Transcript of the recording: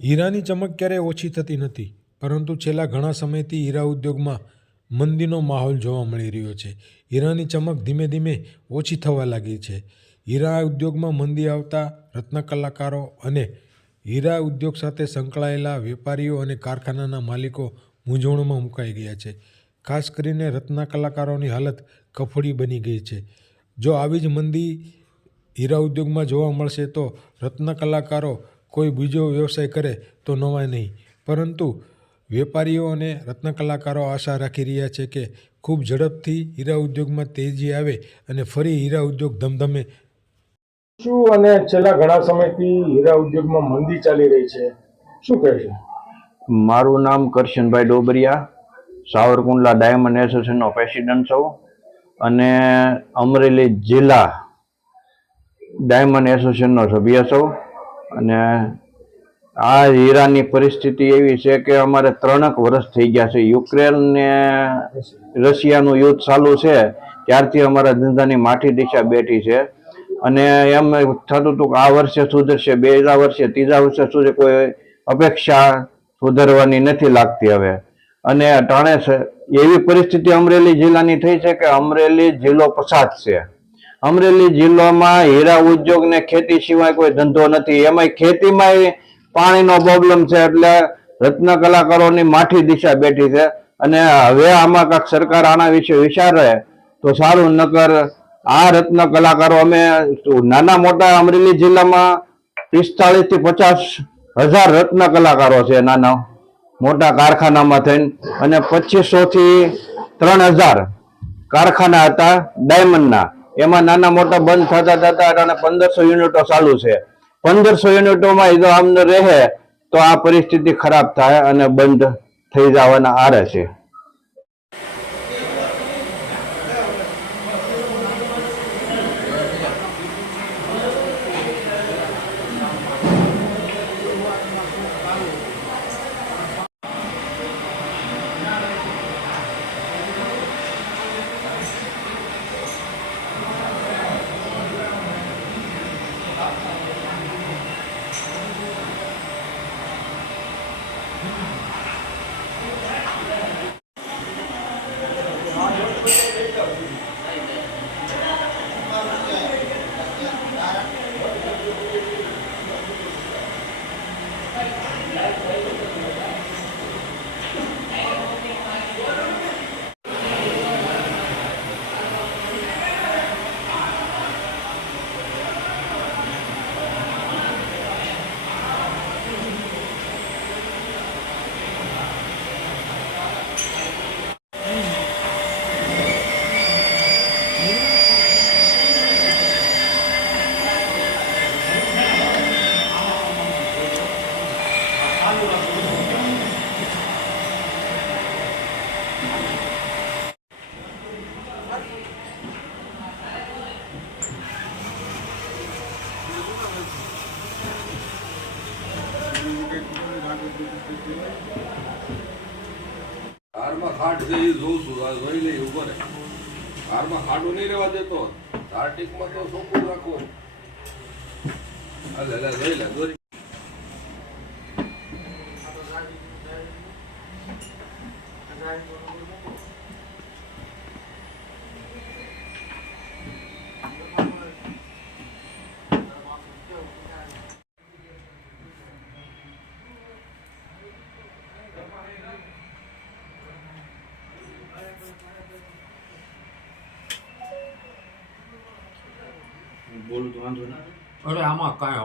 હીરાની ચમક ક્યારેય ઓછી થતી નથી, પરંતુ છેલ્લા ઘણા સમયથી હીરા ઉદ્યોગમાં મંદીનો માહોલ જોવા મળી રહ્યો છે. હીરાની ચમક ધીમે ધીમે ઓછી થવા લાગી છે. હીરા ઉદ્યોગમાં મંદી આવતા રત્ન કલાકારો અને હીરા ઉદ્યોગ સાથે સંકળાયેલા વેપારીઓ અને કારખાનાના માલિકો મૂંઝવણમાં મુકાઈ ગયા છે. ખાસ કરીને રત્ન કલાકારોની હાલત કફોડી બની ગઈ છે. જો આવી જ મંદી હીરા ઉદ્યોગમાં જોવા મળશે તો રત્ન કલાકારો કોઈ બીજો વ્યવસાય કરે તો નવાય નહીં, પરંતુ વેપારીઓ અને રત્ન કલાકારો આશા રાખી રહ્યા છે કે ખૂબ ઝડપથી હીરા ઉદ્યોગમાં તેજી આવે અને ફરી હીરા ઉદ્યોગ ધમધમે. શું અને છેલ્લા ઘણા સમયથી હીરા ઉદ્યોગમાં મંદી ચાલી રહી છે, શું કહેશો? મારું નામ કરશનભાઈ ડોબરિયા, સાવરકુંડલા ડાયમંડ એસોસિએશનનો પ્રેસિડન્ટ છું અને અમરેલી જિલ્લા ડાયમંડ એસોસિએશનનો સભ્ય છું. અને આ હીરાની પરિસ્થિતિ એવી છે કે અમારે 3 વર્ષ થઈ ગયા છે. યુક્રેન ને રશિયાનું યુદ્ધ ચાલુ છે ત્યારથી અમારા ધંધાની માઠી દિશા બેઠી છે. અને એમ થતું હતું કે આ વર્ષે સુધરશે, બીજા વર્ષે, ત્રીજા વર્ષે સુધી કોઈ અપેક્ષા સુધરવાની નથી લાગતી હવે. અને અટાણે એવી પરિસ્થિતિ અમરેલી જિલ્લાની થઈ છે કે અમરેલી જિલ્લો પછાત છે. અમરેલી જિલ્લામાં હીરા ઉદ્યોગ ને ખેતી સિવાય કોઈ ધંધો નથી. એમાંય ખેતીમાં પાણીનો પ્રોબ્લેમ છે, એટલે રત્ન કલાકારોની માઠી દિશા બેઠી છે. અને હવે આમાં કાંઈક સરકાર આના વિશે વિચારે તો સારું, નકર આ રત્ન કલાકારો અમે નાના મોટા અમરેલી જિલ્લામાં 45 થી 50 હજાર રત્ન કલાકારો છે નાના મોટા કારખાનામાં થઈને, અને 2500 થી 3000 કારખાના હતા ડાયમંડના. એમાં નાના મોટા બંધ થતા થતા અને 1500 યુનિટો ચાલુ છે. 1500 યુનિટોમાં જો આમને રહે તો આ પરિસ્થિતિ ખરાબ થાય અને બંધ થઈ જવાના આરે છે. હારમાં ખાટ છે એ જોઉં છું, જોઈ લઈ ઉભો રહે. હારમાં ખાટું નહીં રહેવા દેતો, હાર્ટિકમાં તો ચોખ્ખું રાખો. લે જોઈ લે દોરી. બોલું તો વાંધો ના. અરે આમાં કાંઈ